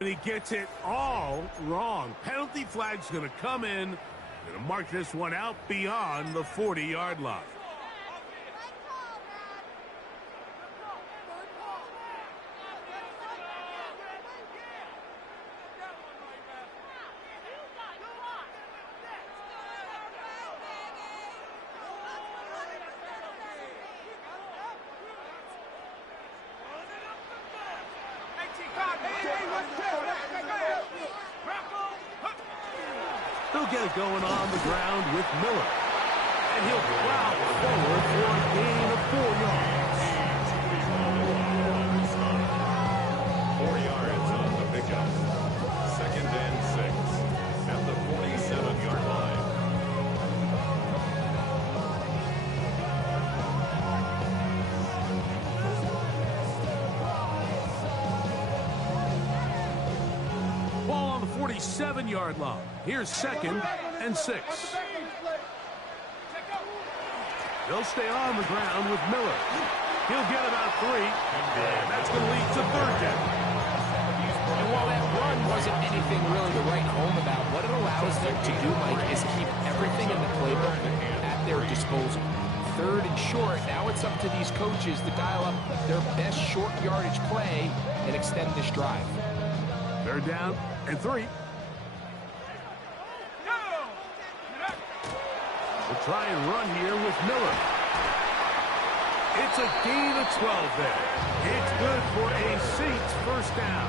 And he gets it all wrong. Penalty flag's going to come in. Going to mark this one out beyond the 40-yard line. He'll get it going on the ground with Miller. And he'll plow forward for a gain of 4 yards. 4 yards on the pickup. 2nd and 6 at the 47-yard line. Ball on the 47-yard line. Here's 2nd and 6. They'll stay on the ground with Miller. He'll get about 3. And that's going to lead to 3rd down. And while that run wasn't anything really to write home about, what it allows them to do, Mike, is keep everything in the playbook at their disposal. 3rd and short, now it's up to these coaches to dial up their best short yardage play and extend this drive. 3rd down and 3. We'll try and run here with Miller. It's a gain of 12 there. It's good for a Saints 1st down.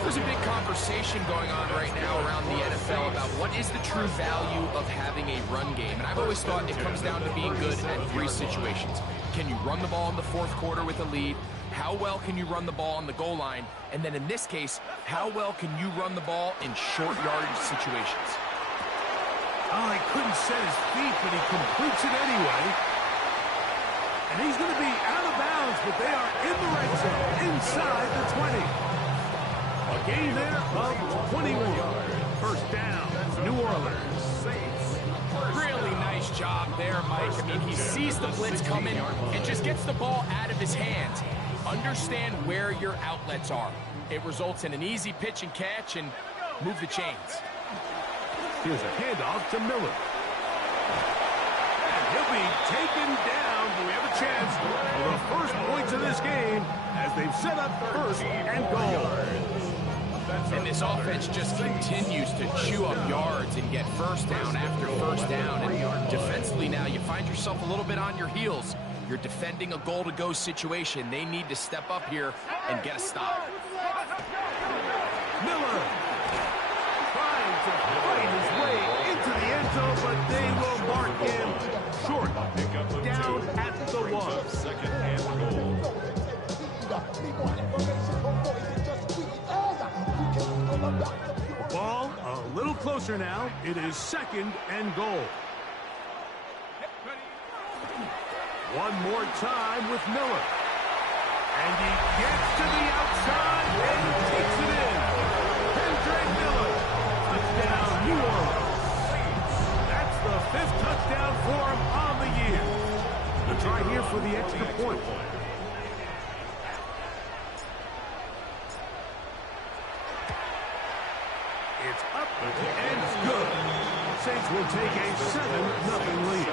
There's a big conversation going on right now around the NFL about what is the true value of having a run game. And I've always thought it comes down to being good at 3 situations. Can you run the ball in the 4th quarter with a lead? How well can you run the ball on the goal line? And then in this case, how well can you run the ball in short yardage situations? Oh, he couldn't set his feet, but he completes it anyway. And he's going to be out of bounds, but they are in the red zone, inside the 20. A gain there of 21. 1st down, New Orleans. Really nice job there, Mike. I mean, he sees the blitz coming and just gets the ball out of his hands. Understand where your outlets are. It results in an easy pitch and catch and move the chains. Here's a handoff to Miller. And he'll be taken down. Do we have a chance for the first points of this game as they've set up 1st and goal. And this offense just continues to chew up yards and get 1st down after 1st down. And defensively now, you find yourself a little bit on your heels. You're defending a goal-to-go situation. They need to step up here and get a stop. Miller trying to fight his way into the end zone, but they will mark him short. Down at the 1. 2nd and goal. Ball a little closer now. It is 2nd and goal. One more time with Miller. And he gets to the outside and takes it in. Andre Miller. Touchdown, New Orleans. That's the 5th touchdown for him on the year. We'll try here for the extra point. It's up and good. Saints will take a 7-0 lead.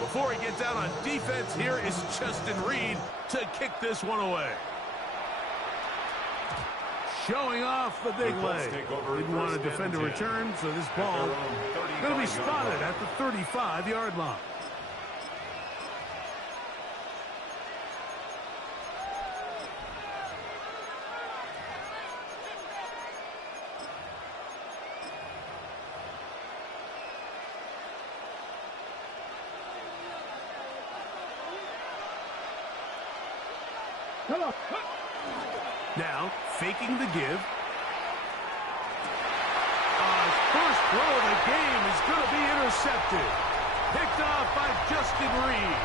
Before he gets out on defense, here is Justin Reed to kick this one away. Showing off the big leg. Didn't want to defend a return, so this ball going to be spotted at the 35-yard line. Now, faking the give. First throw of the game is going to be intercepted. Picked off by Justin Reed.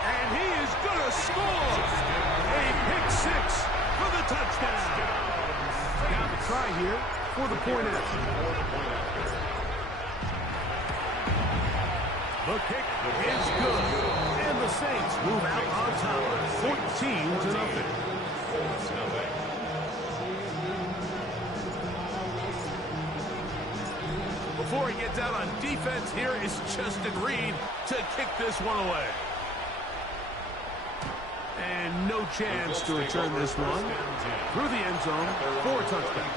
And he is going to score. A pick six for the touchdown. Now the try here for the point after. The kick is good. And the Saints move out on top, 14-0. Before he gets out on defense, here is Justin Reed to kick this one away. And no chance to return this one through the end zone for a touchdown.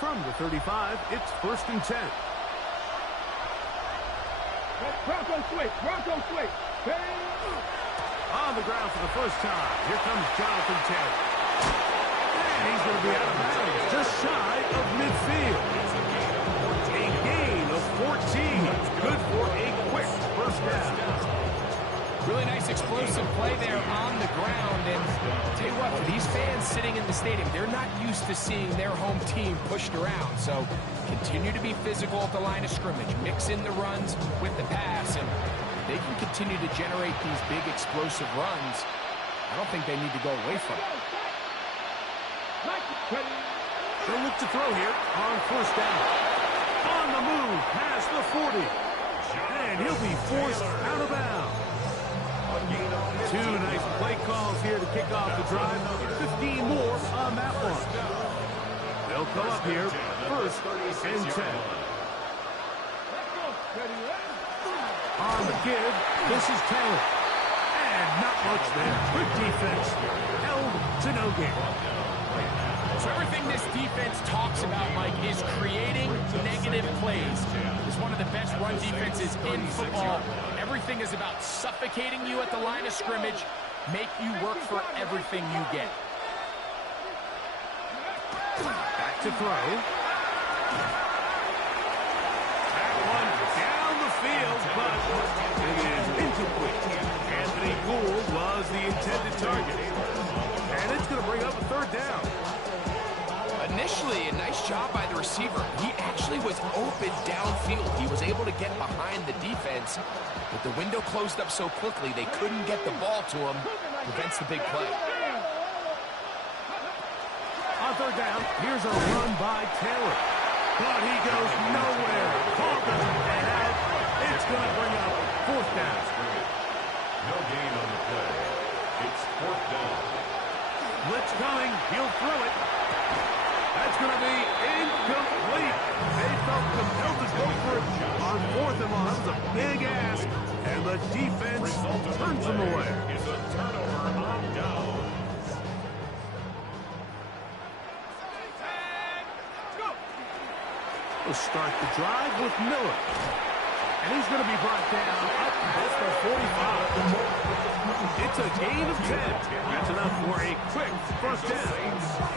From the 35, it's 1st and 10. Bronco switch. On the ground for the first time. Here comes Jonathan Taylor. And he's going to be out of bounds, just shy of midfield. A gain of 14. Good for a quick first down. Really nice explosive play there on the ground. And I'll tell you what, for these fans sitting in the stadium, they're not used to seeing their home team pushed around. So continue to be physical at the line of scrimmage. Mix in the runs with the pass. And they can continue to generate these big explosive runs. I don't think they need to go away from it. They'll look to throw here on first down. On the move, past the 40. And he'll be forced out of bounds. Two nice play calls here to kick off the drive. 15 more on that one. They'll come up here, 1st and 10. On the give, this is Taylor. And not much there. Good defense. Held to no gain. So everything this defense talks about, Mike, is creating negative plays. It's one of the best run defenses in football. Everything is about suffocating you at the line of scrimmage, make you work for everything you get. Back to throw. That one down the field, but it is incomplete. Anthony Gould was the intended target. And it's going to bring up a 3rd down. Initially, a nice job by the receiver. He actually was open downfield. He was able to get behind the defense, but the window closed up so quickly they couldn't get the ball to him. Prevents the big play. On 3rd down, here's a run by Taylor. But he goes nowhere. Ball doesn't get out. It's going to bring up 4th down. No gain on the play. It's 4th down. Blitz coming. He'll throw it. That's going to be incomplete. They felt compelled to go for it on 4th and long. That was a big ask, and the defense turns them away. It's a turnover on downs. We'll start the drive with Miller. And he's going to be brought down up at the 45. It's a gain of 10. That's enough for a quick first down.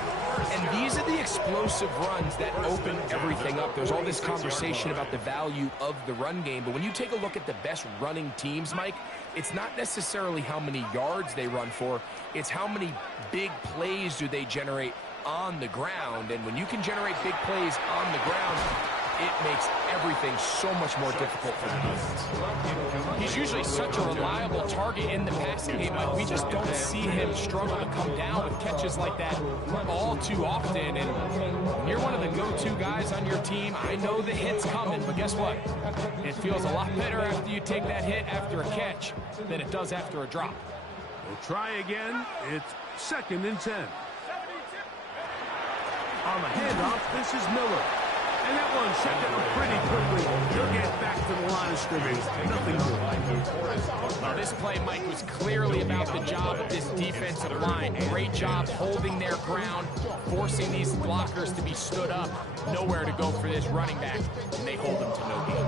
And these are the explosive runs that open everything up. There's all this conversation about the value of the run game, but when you take a look at the best running teams, Mike, it's not necessarily how many yards they run for, it's how many big plays do they generate on the ground. And when you can generate big plays on the ground, it makes everything so much more difficult for the defense. He's usually such a reliable target in the passing game, but we just don't see him struggle to come down with catches like that all too often. And when you're one of the go-to guys on your team, I know the hit's coming, but guess what? It feels a lot better after you take that hit after a catch than it does after a drop. We'll try again. It's 2nd and 10. On the handoff, this is Miller. And that one shut down pretty quickly. He'll get back to the line of scrimmage. Nothing more. Now, this play, Mike, was clearly about the job of this defensive line. Great job holding their ground, forcing these blockers to be stood up. Nowhere to go for this running back, and they hold him to no gain.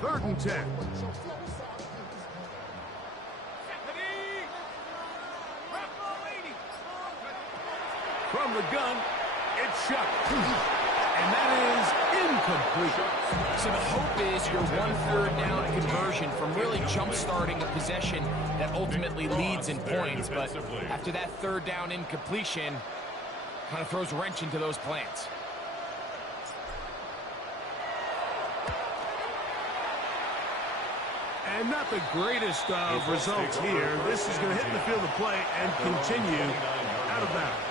3rd and 10. From the gun, it's shot. And that is incomplete. So the hope is your 1/3 down conversion from really jump-starting a possession that ultimately leads in points. But after that 3rd down incompletion, kind of throws a wrench into those plans. And not the greatest of results here. This is going to hit the field of play and continue out of bounds.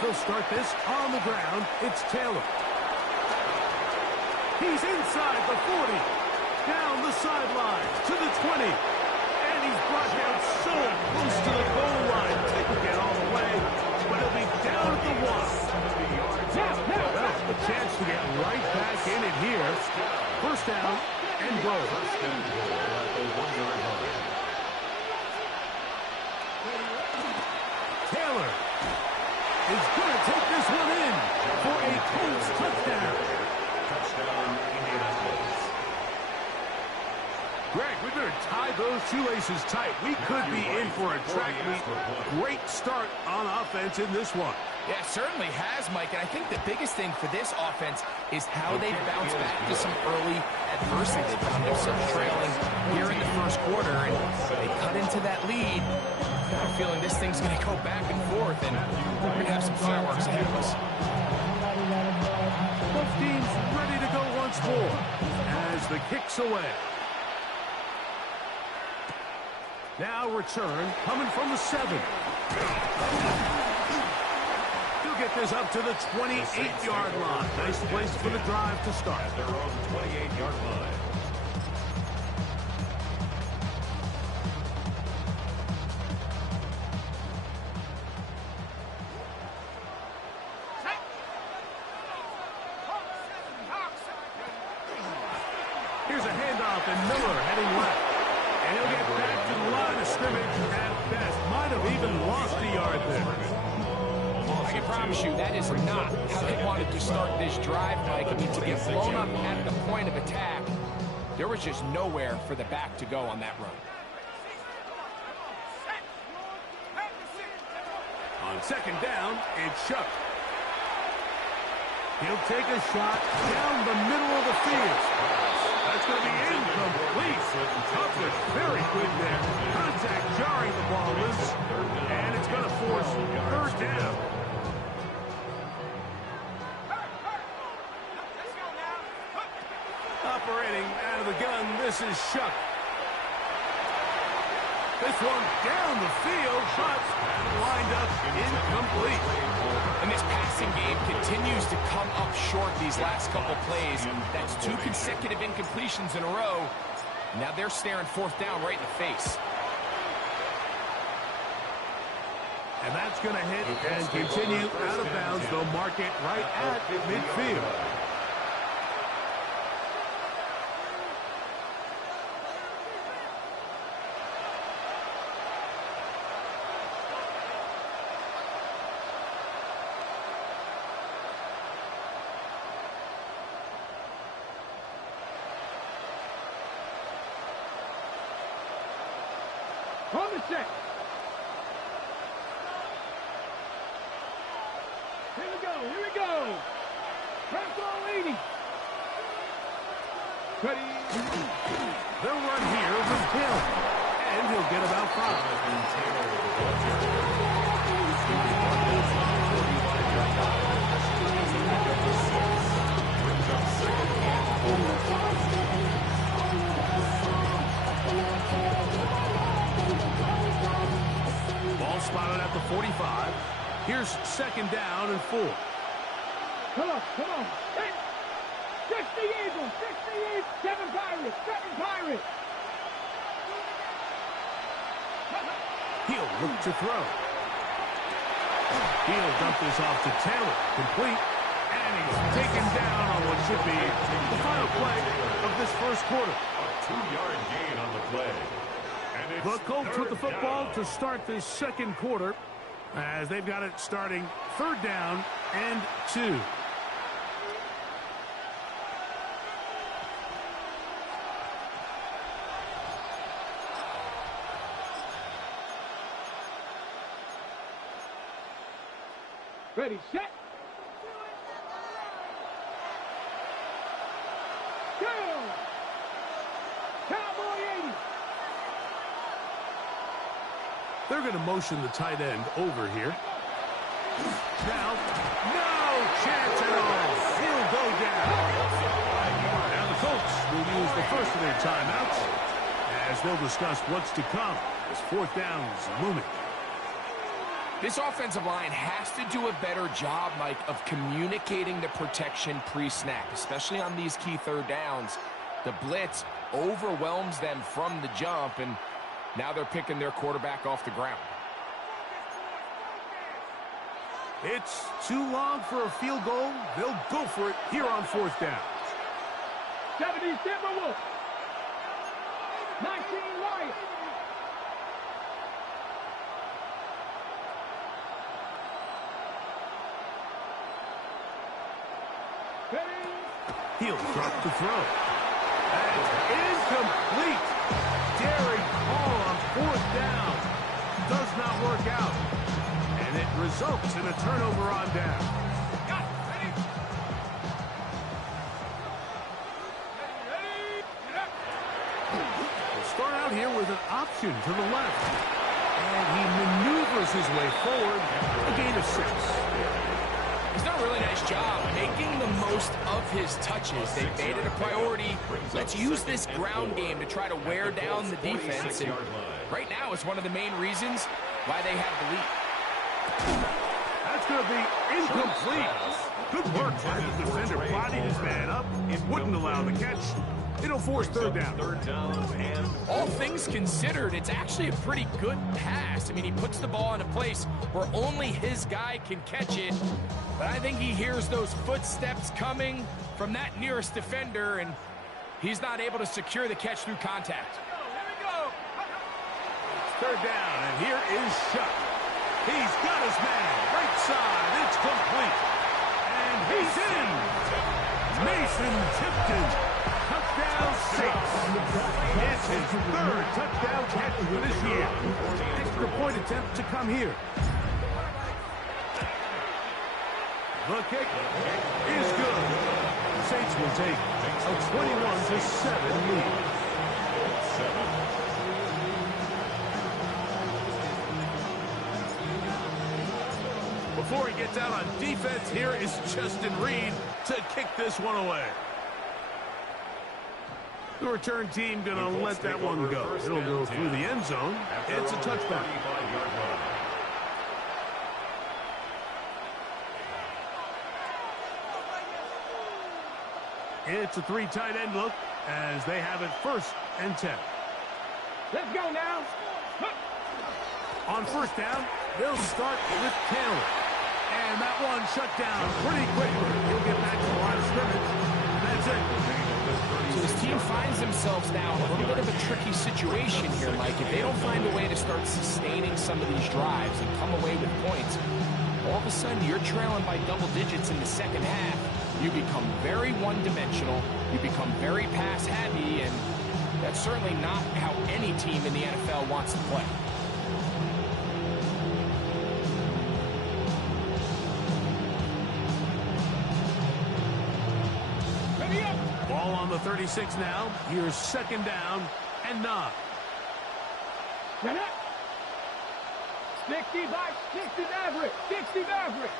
He'll start this on the ground. It's Taylor. He's inside the 40. Down the sideline to the 20. And he's brought down so close to the goal line. Didn't get all the way, but he'll be down at the 1. Well, a chance to get right back in it here. First down and goal. Taylor is going to take this one in for a Colts touchdown. Greg, we better tie those shoelaces tight. We could be in for a track meet. Great start on offense in this one. Yeah, it certainly has, Mike. And I think the biggest thing for this offense is how they bounce back to some early adversity. They found themselves trailing here in the first quarter, and they cut into that lead. I have a feeling this thing's going to go back and forth, and we're going to have some fireworks ahead of us. Both teams ready to go once more as the kick's away. Now return coming from the 7. He'll get this up to the 28-yard line. Nice place for the drive to start. At their own 28-yard line. Here's a handoff, and Miller heading left. And he'll get back to the line of scrimmage at best. Might have even lost a yard there. I can promise you that is not how they wanted to start this drive, Mike. I mean, to get blown up at the point of attack, there was just nowhere for the back to go on that run. On second down, it's Chuck. He'll take a shot down the middle of the field. That's going to be incomplete. Coverage very good there. Contact jarring the ball loose. And it's going to force 3rd down. Operating out of the gun, this is Shuck. This one down the field, but lined up incomplete. And this passing game continues to come up short these last couple plays. That's 2 consecutive incompletions in a row. Now they're staring 4th down right in the face. And that's going to hit and continue out of bounds. They'll mark it right at midfield. On the set. Here we go. Press all 80. Ready. They'll run here with Hill. And he'll get about 5. Ball spotted at the 45. Here's 2nd down and 4. Come on. Hey. 60 Eagles, 68, 7 Pirates. He'll look to throw. He'll dump this off to Taylor. Complete. And And he's taken down on what should be the final play of this first quarter. A 2-yard gain on the play. And it's The Colts with the third football down. to start this second quarter, as they've got it starting 3rd down and 2. Ready, set. Go! Cowboy 80. They're going to motion the tight end over here. Now, no chance at all. He'll go down. Now the Colts will use the first of their timeouts as they'll discuss what's to come as 4th down is looming. This offensive line has to do a better job, Mike, of communicating the protection pre-snap, especially on these key 3rd downs. The blitz overwhelms them from the jump, and now they're picking their quarterback off the ground. It's too long for a field goal. They'll go for it here on 4th down. 70 Timberwolves. 19 Lions. He'll drop the throw. And incomplete. Daring call on 4th down. Does not work out. And it results in a turnover on down. We'll start out here with an option to the left. And he maneuvers his way forward. A gain of 6. He's done a really nice job making the most of his touches. They made it a priority. Let's use this ground game to try to wear down the defense. And right now, it's one of the main reasons why they have the lead. That's going to be incomplete. Good work by the defender. Bodied his man up. It wouldn't allow the catch. It'll force 3rd down. 3rd down and All things considered, it's actually a pretty good pass. I mean, he puts the ball in a place where only his guy can catch it. But I think he hears those footsteps coming from that nearest defender, and he's not able to secure the catch through contact. 3rd down, and here is Shuck. He's got his man. Right side. It's complete. And he's in. Mason Tipton. Touchdown 6. It's his 3rd touchdown catch for this year. Extra point attempt to come here. The kick is good. The Saints will take a 21-7 lead. 7. Before he gets out on defense, here is Justin Reed to kick this one away. The return team going to let that one go. It'll go through the end zone. It's a touchback. It's a 3 tight end look as they have it 1st and 10. Let's go now. On 1st down, they'll start with Taylor. And that one shut down pretty quickly. He'll get back to the line of scrimmage. And that's it. So this team finds themselves now in a little bit of a tricky situation here, Mike. If they don't find a way to start sustaining some of these drives and come away with points, all of a sudden you're trailing by double digits in the second half. You become very one-dimensional. You become very pass-heavy, and that's certainly not how any team in the NFL wants to play. Ball on the 36 now. Here's 2nd down and 9. 60 by 60 average. 60 average.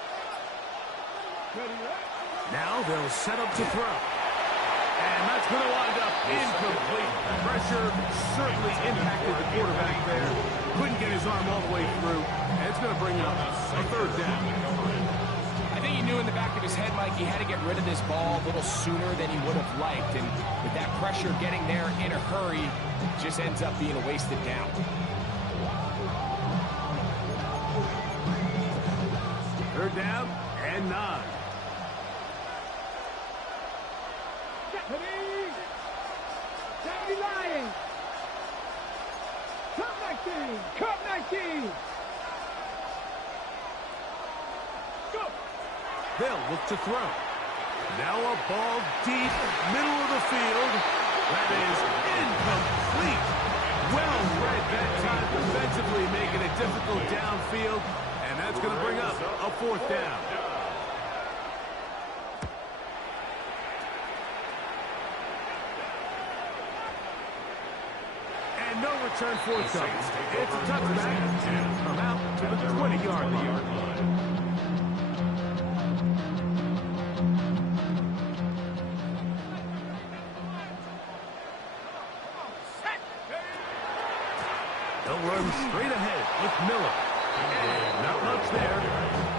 Ready, right? Now they'll set up to throw. And that's going to wind up incomplete. Pressure certainly impacted the quarterback there. Couldn't get his arm all the way through. And it's going to bring up a 3rd down. I think he knew in the back of his head, Mike, he had to get rid of this ball a little sooner than he would have liked. And with that pressure getting there in a hurry, it just ends up being a wasted down. Third down and 9. Cup 19. Go. They'll look to throw. Now a ball deep, middle of the field. That is incomplete. Well read that time defensively, making it difficult downfield. And that's going to bring up a fourth down. And no return forthcoming. It's a touchback. From out to the 20-yard line. They'll run straight ahead with Miller. And not much there.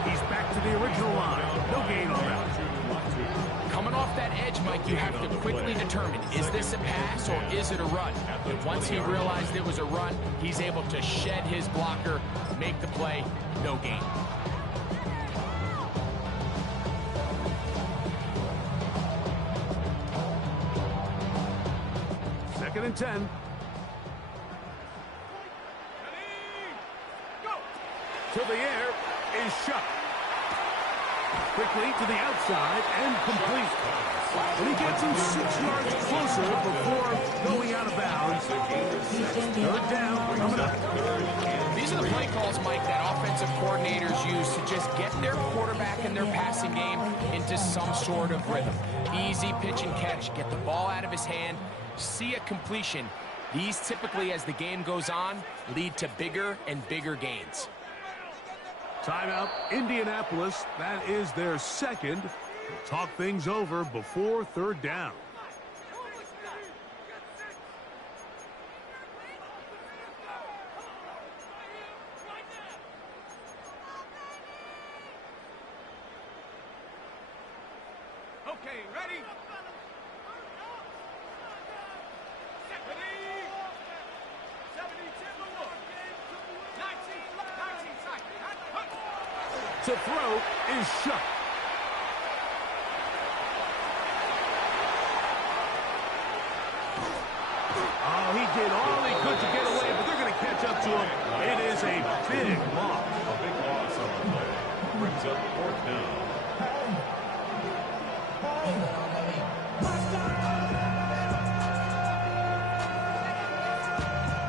He's back to the original line. No gain on that. Coming off that edge, Mike, you have to quickly determine, is this a pass or is it a run? And once he realized it was a run, he's able to shed his blocker, make the play, no gain. Second and 10. To the air is shot. Quickly to the outside and complete. When he gets him 6 yards closer before going out of bounds. Third down coming up. These are the play calls, Mike, that offensive coordinators use to just get their quarterback and their passing game into some sort of rhythm. Easy pitch and catch, get the ball out of his hand, see a completion. These typically, as the game goes on, lead to bigger and bigger gains. Timeout, Indianapolis. That is their second. We'll talk things over before third down. Okay, ready? To throw is shut. Oh, he did all he could to get away, but they're going to catch up to him. It is a big loss. A big loss on the play. Brings up fourth down.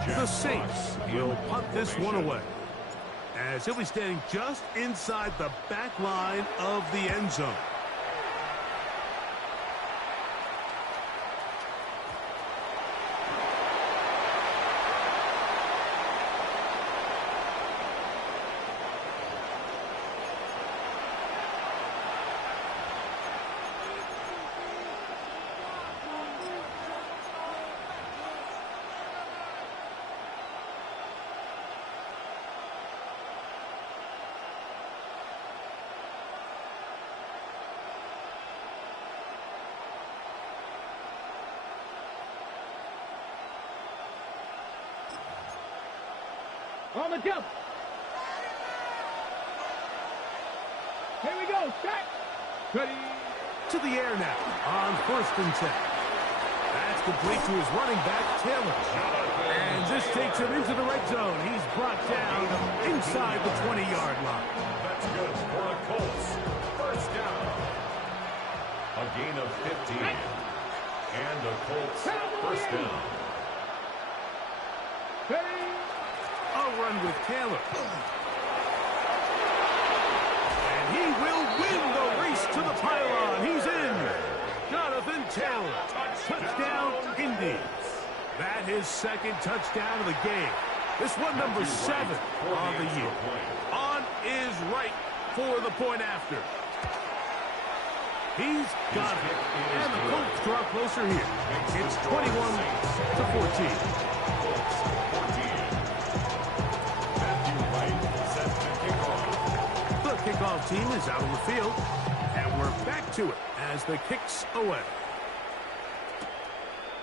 The Saints will punt this one away, as he'll be standing just inside the back line of the end zone. On the jump. Here we go. Set. Ready. To the air now on first and 10. That's complete to his running back, Taylor. And this takes him into the red zone. He's brought down inside the 20-yard line. That's good for the Colts. First down. A gain of 15. And the Colts first down. Ready. A run with Taylor. And he will win the race to the pylon. He's in. Jonathan Taylor. Touchdown, Indy. That his second touchdown of the game. This one number 7 on the year. On is right for the point after. He's got it. And the Colts draw closer here. It's 21-14. The kickoff team is out on the field, and we're back to it as the kick's away.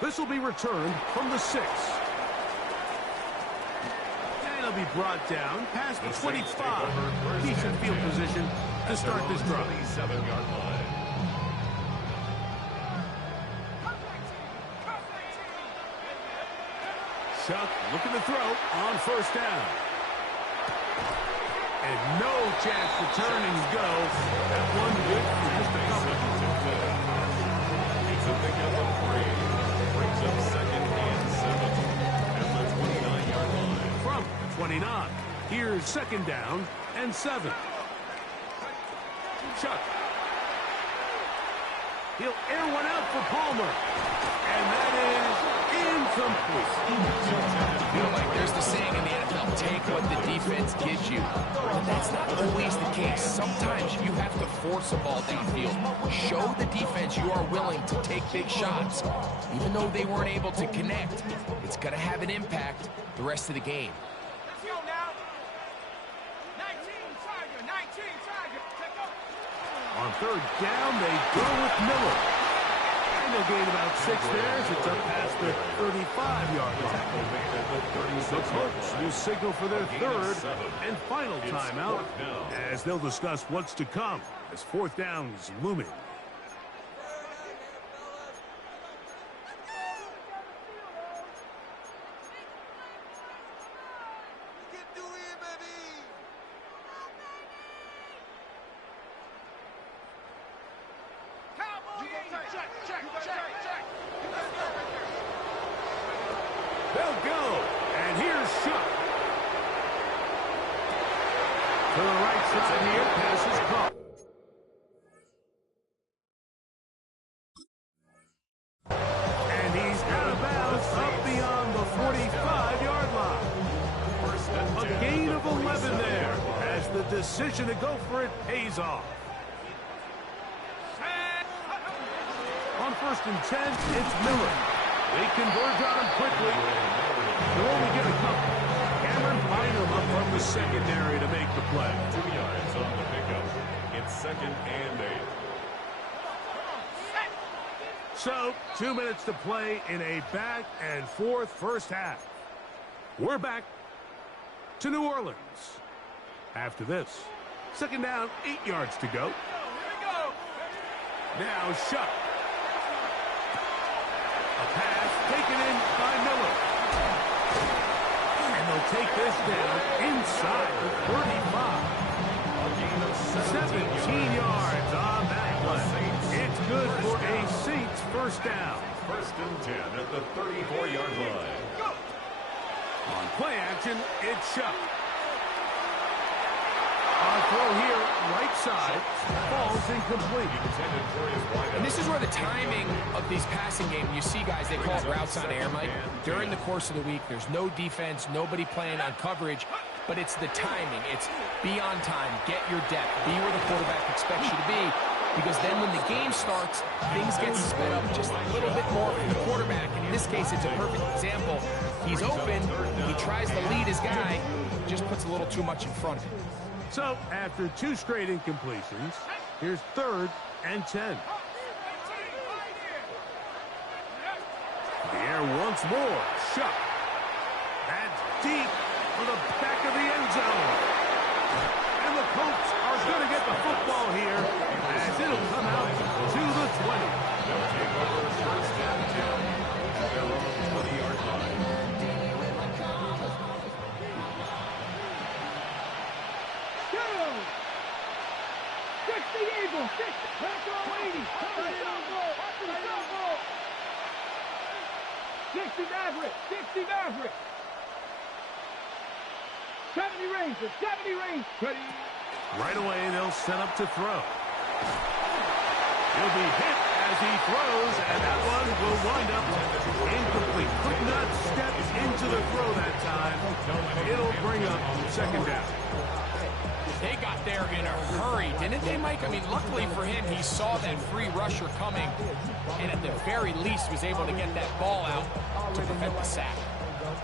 This will be returned from the 6. And it'll be brought down past the 25. Decent field position to start this drive. 27-yard line. Chuck looking to throw on first down. And no chance to turn and go. That one good for just a couple. It's a pickup of 3. Brings up second and 7 at the 29-yard line. From 29, here's second down and 7. Chuck. He'll air one out for Palmer. And that is incomplete. You know, Mike, there's the saying in the NFL, take what the defense gives you. But that's not always the case. Sometimes you have to force a ball downfield. Show the defense you are willing to take big shots. Even though they weren't able to connect, it's going to have an impact the rest of the game. Let's go now. 19 Tiger, 19 Tiger. Take over. On third down, they go with Miller. And they'll gain about 6 there as it's up past the 35-yard line. The Colts will signal for their third and final timeout as they'll discuss what's to come as fourth down is looming. They'll go, and here's Chuck. To the right side here, pass is caught. And he's out of bounds up beyond the 45-yard line. A gain of 11 there as the decision to go for it pays off. On first and 10, it's Miller. They converge on him quickly. They'll only get a couple. Cameron Bynum up from the secondary to make the play. 2 yards on the pickup. It's second and 8. So, 2 minutes to play in a back and forth first half. We're back to New Orleans. After this, second down, 8 yards to go. Now Chuck. A pass taken in by Miller. And they'll take this down inside the 35. A gain of 17 yards on that play. It's good for a Saints first down. First and 10 at the 34-yard line. On play action, it's Chuck. On throw here, right side, falls incomplete. And this is where the timing of these passing games, you see guys, they call it routes on air, Mike. During the course of the week, there's no defense, nobody playing on coverage, but it's the timing. It's be on time, get your depth, be where the quarterback expects you to be, because then when the game starts, things get sped up just a little bit more for the quarterback. And in this case, it's a perfect example. He's open, he tries to lead his guy, just puts a little too much in front of him. So, after 2 straight incompletions, here's third and 10. The air once more. Chuck. That's deep for the back of the end zone. And the Colts are going to get the football here as it'll come out to the 20. They'll take over first and 10 at their own 20-yard line. The Eagles, 6, let's go 80. 60 Maverick, 60 Maverick. 70 Rangers, 70 Rangers. Ready. Right away, they'll set up to throw. He'll be hit as he throws, and that one will wind up incomplete. Could not step into the throw that time. It'll bring up second down. They got there in a hurry, didn't they, Mike? I mean, luckily for him, he saw that free rusher coming, and at the very least was able to get that ball out to prevent the sack.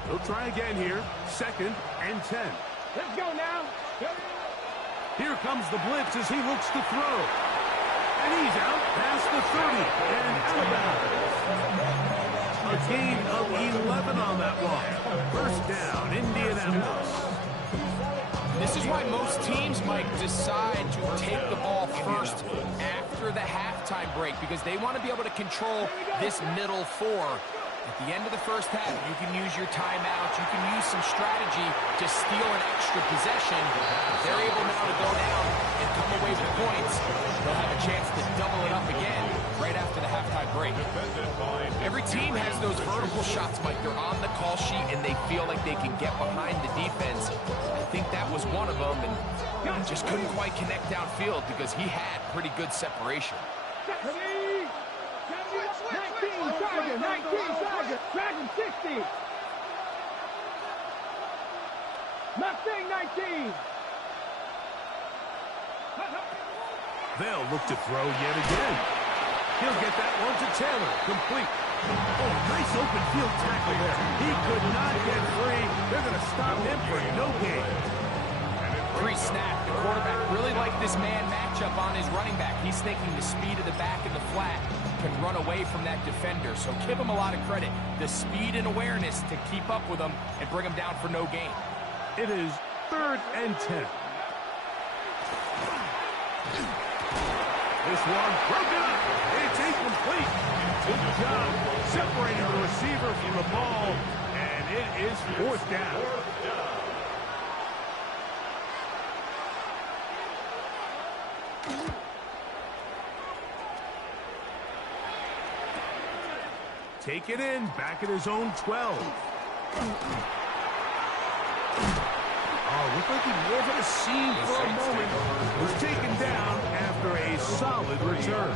He'll try again here. Second and 10. Let's go now. Here comes the blitz as he looks to throw. And he's out past the 30 and out of bounds. A gain of 11 on that one. First down, Indianapolis. This is why most teams, Mike, decide to take the ball first after the halftime break, because they want to be able to control this middle 4. At the end of the first half, you can use your timeouts, you can use some strategy to steal an extra possession. If they're able now to go down and come away with points, they'll have a chance to double it up again right after the halftime break. Every team has those vertical shots, Mike. They're on the call sheet, and they feel like they can get behind the defense. I think that was one of them, and just couldn't quite connect downfield because he had pretty good separation. 19 target, Dragon 60. Mustang 19. They'll look to throw yet again. He'll get that one to Taylor, complete. Oh, nice open field tackle there. He could not get free. They're going to stop him for no gain. Pre-snap, the quarterback really liked this man matchup on his running back. He's thinking the speed of the back in the flat can run away from that defender. So give him a lot of credit. The speed and awareness to keep up with him and bring him down for no gain. It is 3rd and 10. This one broken up. It's incomplete. Good job separating the receiver from the ball, and it is 4th down. Take it in, back at his own 12. Oh, looked like he was at a seam for a moment. Was taken down after a solid return.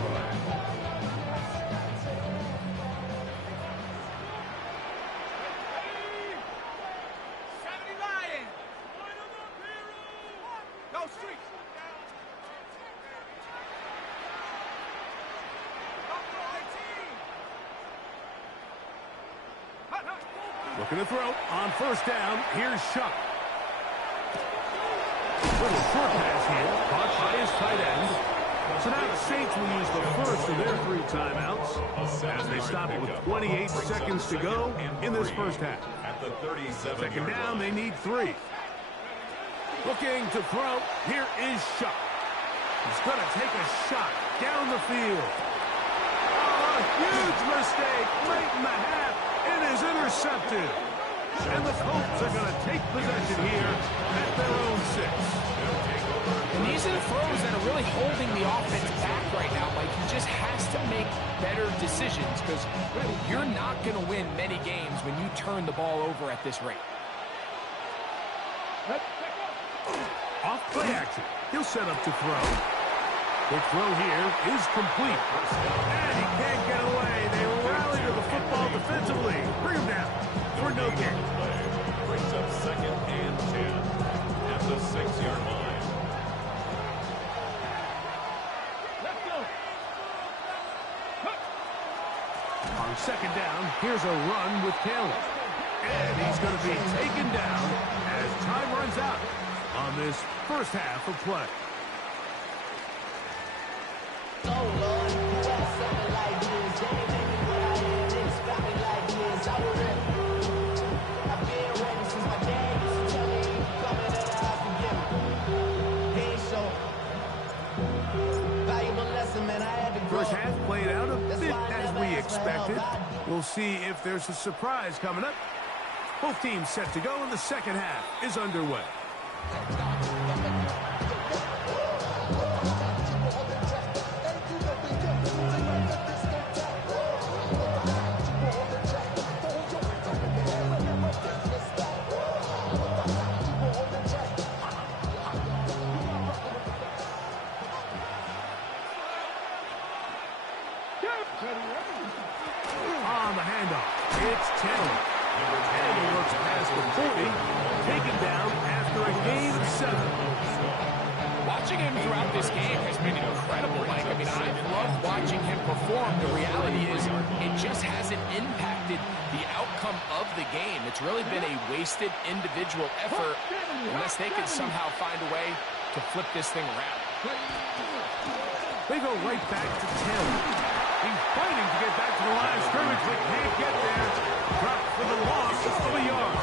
Go streets. Looking to throw on 1st down. Here's Shuck. Little short pass here, caught by his tight end. So now the Saints will use the first of their 3 timeouts as they stop it with 28 seconds to go in this first half. At the 37. 2nd down, they need 3. Looking to throw. Here is Shuck. He's going to take a shot down the field. Oh, a huge mistake late in the half. It is intercepted. And the Colts are going to take possession here at their own 6. And these are the throws that are really holding the offense back right now. Like, he just has to make better decisions because you're not going to win many games when you turn the ball over at this rate. Off play action. He'll set up to throw. Quick throw here is complete. And he can't get away. They rally to the football defensively. Bring him down for no gain. Brings up 2nd and 10 at the 6-yard line. On 2nd down, here's a run with Taylor. And he's going to be taken down as time runs out on this first half of play. First half played out a bit as we expected. We'll see if there's a surprise coming up. Both teams set to go, and the second half is underway. On the handoff, it's Taylor. And he looks past the 40, taken down after a gain of 7. Watching him throughout this game has been incredible, Mike. I mean, I've loved watching him perform. The reality is it just hasn't impacted the outcome of the game. It's really been a wasted individual effort unless they can somehow find a way to flip this thing around. They go right back to Taylor. He's fighting to get back to the line of scrimmage, but can't get there. Dropped for the loss of a yard.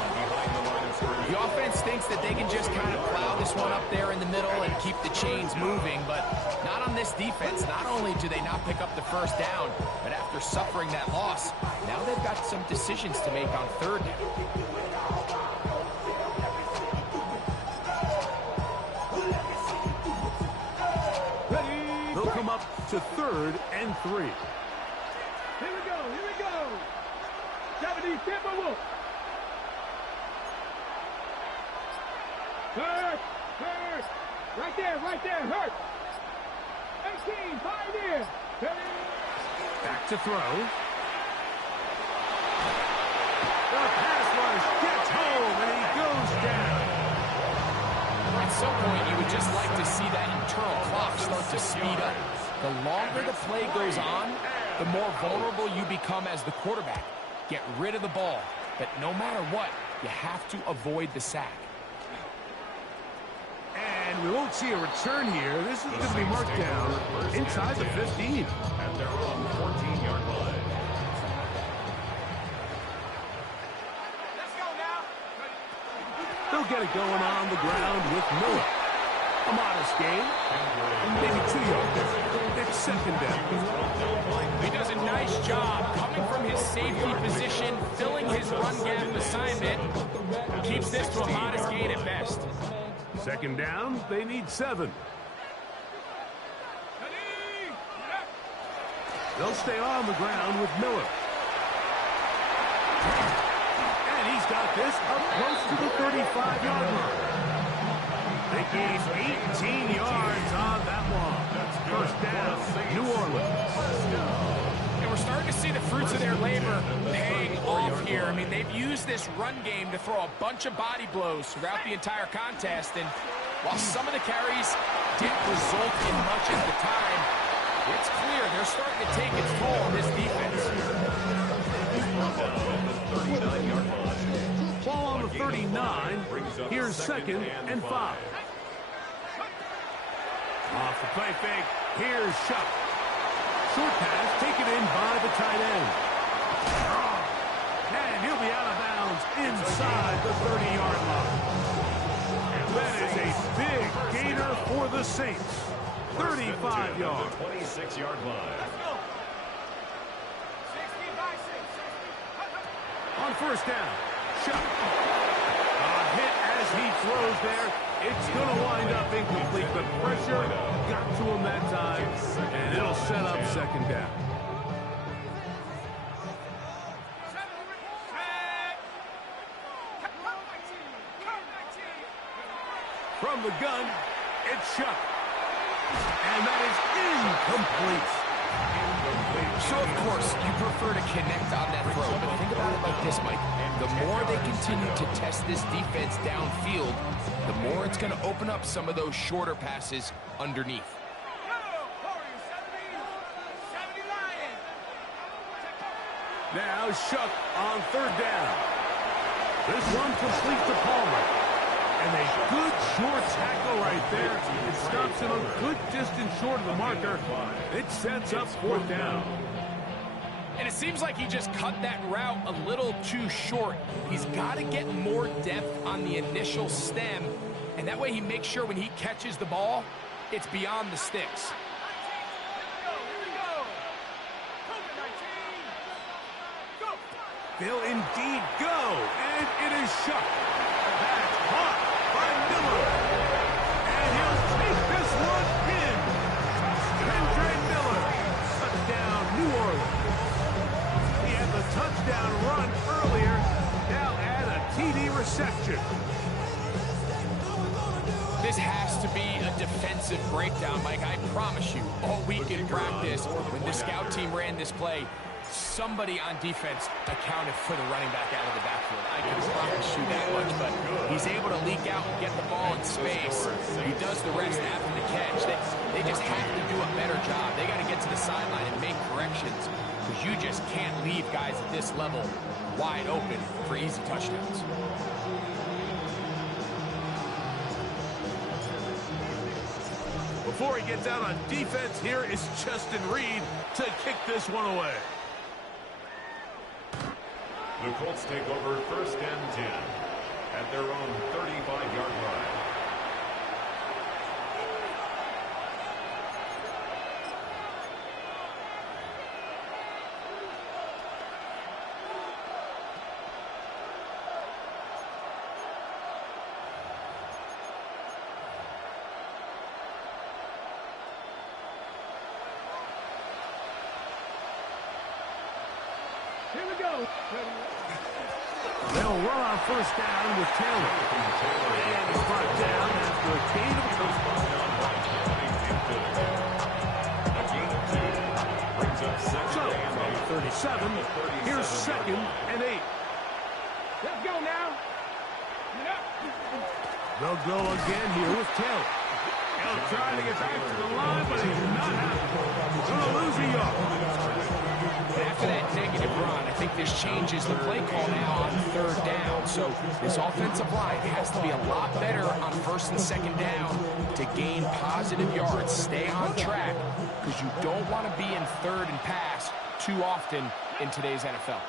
The offense thinks that they can just kind of plow this one up there in the middle and keep the chains moving, but not on this defense. Not only do they not pick up the first down, but after suffering that loss, now they've got some decisions to make on third down. They'll come up to 3rd and 3. Here we go, here we go. 70, Tampa Wolf. Hurt, hurt. Right there, hurt. 18, Pioneer. Back to throw. The pass rush gets home, and he goes down. At some point, you would just like to see that internal clock start to speed up. The longer the play goes on, the more vulnerable you become as the quarterback. Get rid of the ball, but no matter what, you have to avoid the sack. And we won't see a return here. This is going to be marked down inside the 15. At their own 14-yard line. Let's go now. They'll get it going on the ground with Miller. A modest gain. Maybe 2 yards. It's 2nd down. He does a nice job coming from his safety position, filling his run gap assignment. Keeps this to a modest gain at best. 2nd down, they need 7. They'll stay on the ground with Miller. And he's got this up close to the 35-yard line. They gained 18 yards on that one. 1st down, New Orleans. And we're starting to see the fruits of their labor paying off here. I mean, they've used this run game to throw a bunch of body blows throughout the entire contest. And while some of the carries didn't result in much at the time, it's clear they're starting to take its toll on this defense. Ball on the 39. Here's 2nd and 5. Off the play fake. Here's Shuck. Short pass taken in by the tight end. And he'll be out of bounds inside the 30-yard line. That is a big gainer for the Saints. 35 yards. 26-yard line. Let's go. 60 by 6. On 1st down, Shuck. A hit as he throws there. It's going to wind up incomplete, but pressure got to him that time, and it'll set up 2nd down. From the gun, it's Shuck. And that is incomplete. So, of course, you prefer to connect on that throw, but think about it like this, Mike. The more they continue to test this defense downfield, the more it's going to open up some of those shorter passes underneath. Now Shuck on 3rd down. This one complete to Palmer. And a good short tackle right there. It stops him a good distance short of the marker. It sets up 4th down. And it seems like he just cut that route a little too short. He's got to get more depth on the initial stem, and that way he makes sure when he catches the ball, it's beyond the sticks. They'll indeed go, and it is Shuck. That's caught by Miller. And he'll take this one in. Andre Miller, touchdown New Orleans. He had the touchdown run earlier. Now add a TD reception. This has to be a defensive breakdown, Mike. I promise you, all week in practice, when the scout team ran this play, somebody on defense accounted for the running back out of the backfield. I can promise you that much, but he's able to leak out and get the ball in space. He does the rest after the catch. They just have to do a better job. They got to get to the sideline and make corrections, because you just can't leave guys at this level wide open for easy touchdowns. before he gets out on defense, here is Justin Reed to kick this one away. The Colts take over 1st and 10 at their own 35-yard line. Here we go. They'll run on 1st down with Taylor. And he's brought down after a gain of 2. So, from 37, here's 2nd and 8. Let's go now. They'll go again here with Taylor. He'll try to get back to the line, but he's not happening. Going to lose a yard. After that negative run, I think this changes the play call now on 3rd down. So this offensive line has to be a lot better on 1st and 2nd down to gain positive yards. Stay on track because you don't want to be in 3rd and pass too often in today's NFL.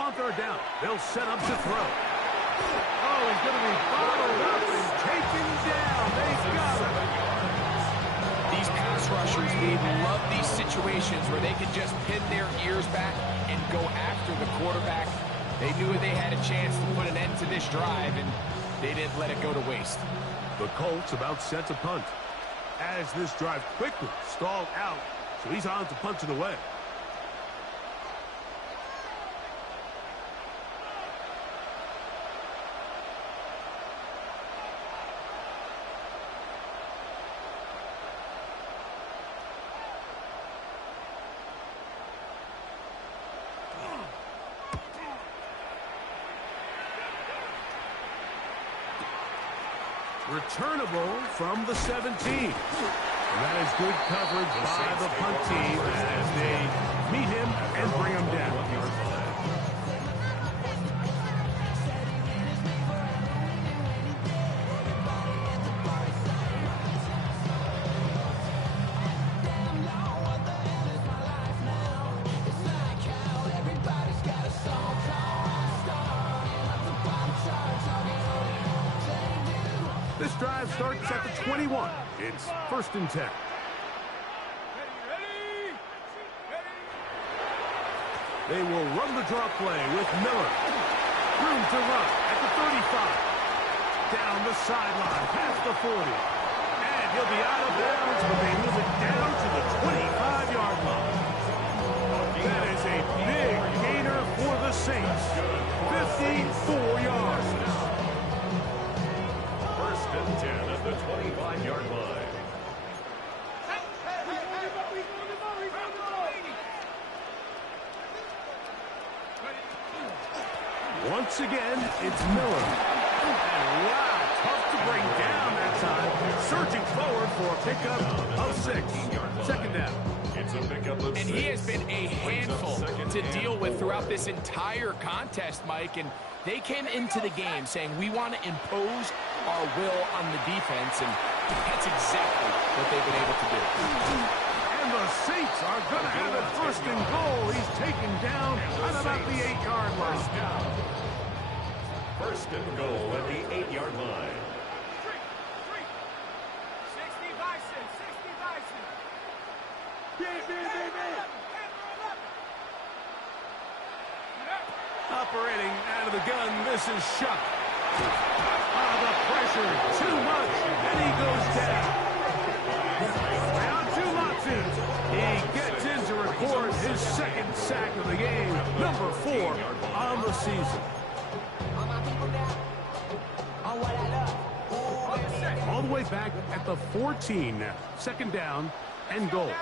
On 3rd down, they'll set up to throw. Oh, he's going to be bottled up and taken down. They've got him. These pass rushers, they love these situations where they can just pin their ears back and go after the quarterback. They knew they had a chance to put an end to this drive, and they didn't let it go to waste. The Colts about set to punt. As this drive quickly stalled out, so he's on to punt it away. Returnable from the 17. And that is good coverage by the punt team as they meet him and bring him down. This drive starts at the 21. It's 1st and 10. They will run the draw play with Miller. Room to run at the 35. Down the sideline, past the 40. And he'll be out of bounds, but they move it down to the 25-yard line. That is a big gainer for the Saints. 54 yards. 1st and 10 at the 25-yard line. Once again, it's Miller. And wow, tough to bring down that time. Surging forward for a pickup of 6. 2nd down. It's a pickup of 6. And he has been a handful to deal with throughout this entire contest, Mike. And they came into the game saying, we want to impose our will on the defense. And that's exactly what they've been able to do. And the Saints are going to have it 1st and goal. He's taken down at about the 8-yard line. 1st and goal at the 8-yard line. 60 Bison, 60 Bison. Operating out of the gun, this is Shuck. The pressure, too much, and he goes down. Now to Latu. He gets in to record his 2nd sack of the game, number 4 on the season. All the way back at the 14 now. 2nd down and goal.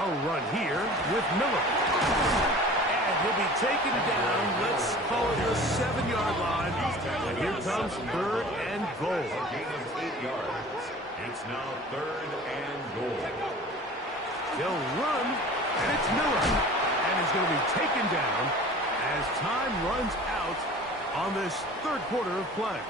A run here with Miller. And he'll be taken down, let's call it the 7-yard line. And here comes 3rd and goal. A gain of 8 yards. It's now 3rd and goal. They'll run, and it's Miller. And he's going to be taken down as time runs out on this third quarter of play.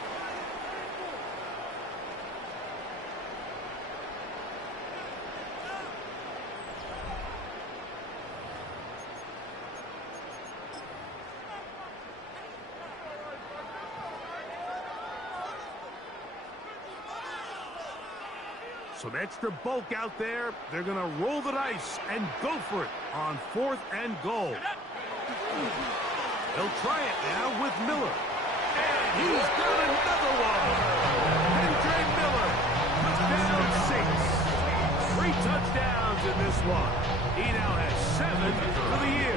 Some extra bulk out there. They're going to roll the dice and go for it on 4th and goal. They'll try it now with Miller. And he's got another one. Andre Miller. Touchdown 6. 3 touchdowns in this one. He now has 7 for the year.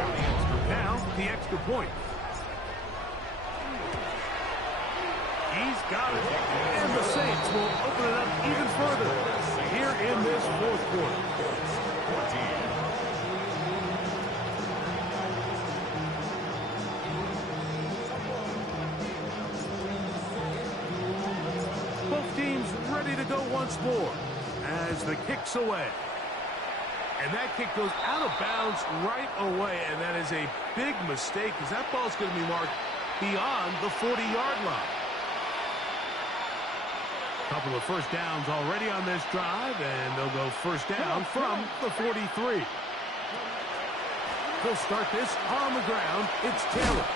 Now the extra point. He's got it. And the Saints will open it up even further here in this fourth quarter. Both teams ready to go once more as the kick's away. And that kick goes out of bounds right away, and that is a big mistake because that ball's going to be marked beyond the 40-yard line. Couple of first downs already on this drive, and they'll go first down from the 43. They'll start this on the ground. It's Taylor.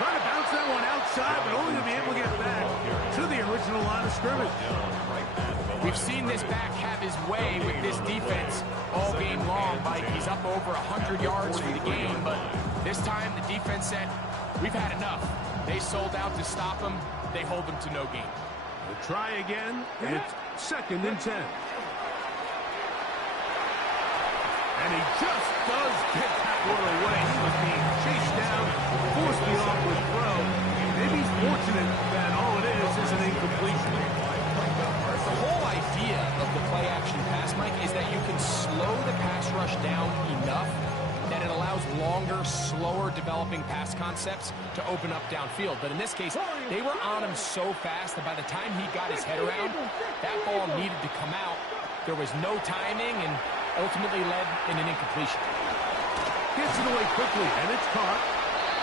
Trying to bounce that one outside, but only to be able to get back to the original line of scrimmage. We've seen this back have his way with this defense all game long, Mike. He's up over 100 yards for the game, but this time the defense said, we've had enough. They sold out to stop him. They hold him to no gain. We'll try again. It's 2nd and 10. And he just does get that one away. He was being chased down, forced the awkward throw. Maybe he's fortunate that all it is an incompletion. The whole idea of the play-action pass, Mike, is that you can slow the pass rush down enough that it allows longer, slower developing pass concepts to open up downfield. But in this case, they were on him so fast that by the time he got his head around, that ball needed to come out. There was no timing and ultimately led in an incompletion. Gets it away quickly, and it's caught.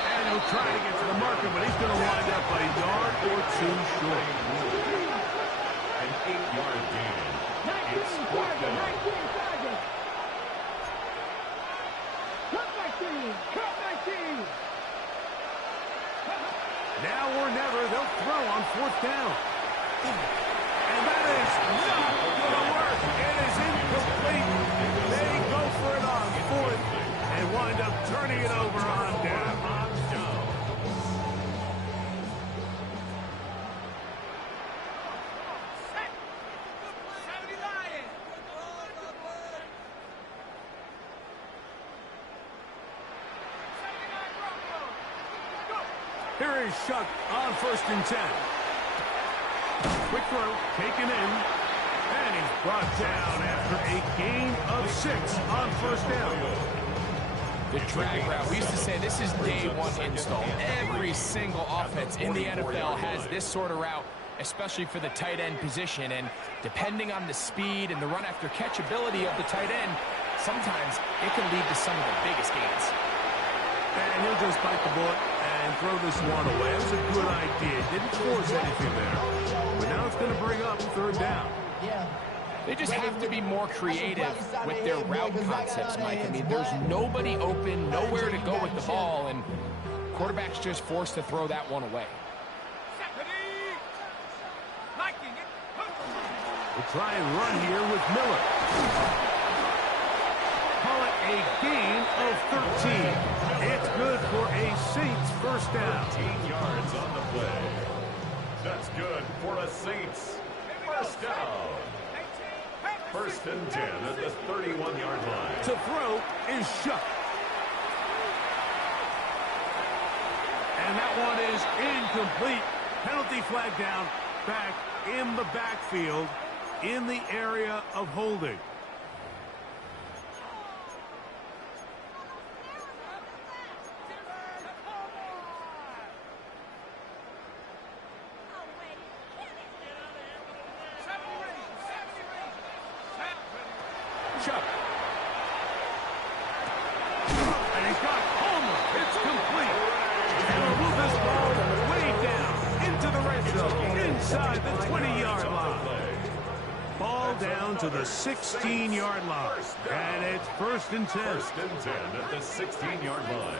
And he'll try to get to the marker, but he's going to wind up a yard or 2 short. An 8-yard gain. It's 4th down. Now or never, they'll throw on 4th down. And that is not going to work. It is incomplete. They go for it on 4th and wind up turning it over on down. Here is Shuck on 1st and 10. Quick throw, taken in, and he's brought down after a gain of 6 on 1st down. The drag route. We used to say this is day 1 install. Every single offense in the NFL has this sort of route, especially for the tight end position. And depending on the speed and the run after catch ability of the tight end, sometimes it can lead to some of the biggest gains. And he'll just bite the bullet and throw this one away. It was a good idea. Didn't force anything there. But now it's going to bring up 3rd down. They just have to be more creative with their route concepts, Mike. I mean, there's nobody open, nowhere to go with the ball, and quarterback's just forced to throw that one away. We'll try and run here with Miller. Call it a gain of 13. It's good for a Saints first down. 18 yards on the play. That's good for a Saints first down. 1st and 10 at the 31-yard line. To throw is Shuck. And that one is incomplete. Penalty flag down, back in the backfield, in the area of holding. ball down to the 16-yard line. And it's 1st and 10. 1st and 10 at the 16-yard line.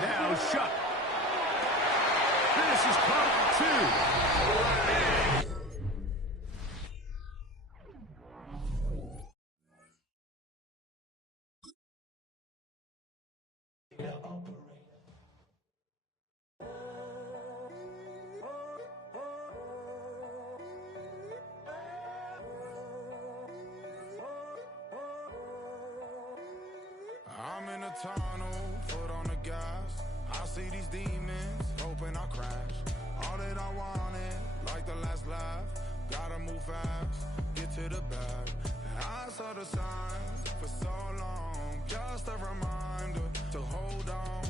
Now shut. This is caught at 2. I'm in a tunnel, foot on the gas. I see these demons, hoping I crash. All that I wanted, like the last laugh. Gotta move fast, get to the bag. I saw the signs for so long, just a reminder to hold on.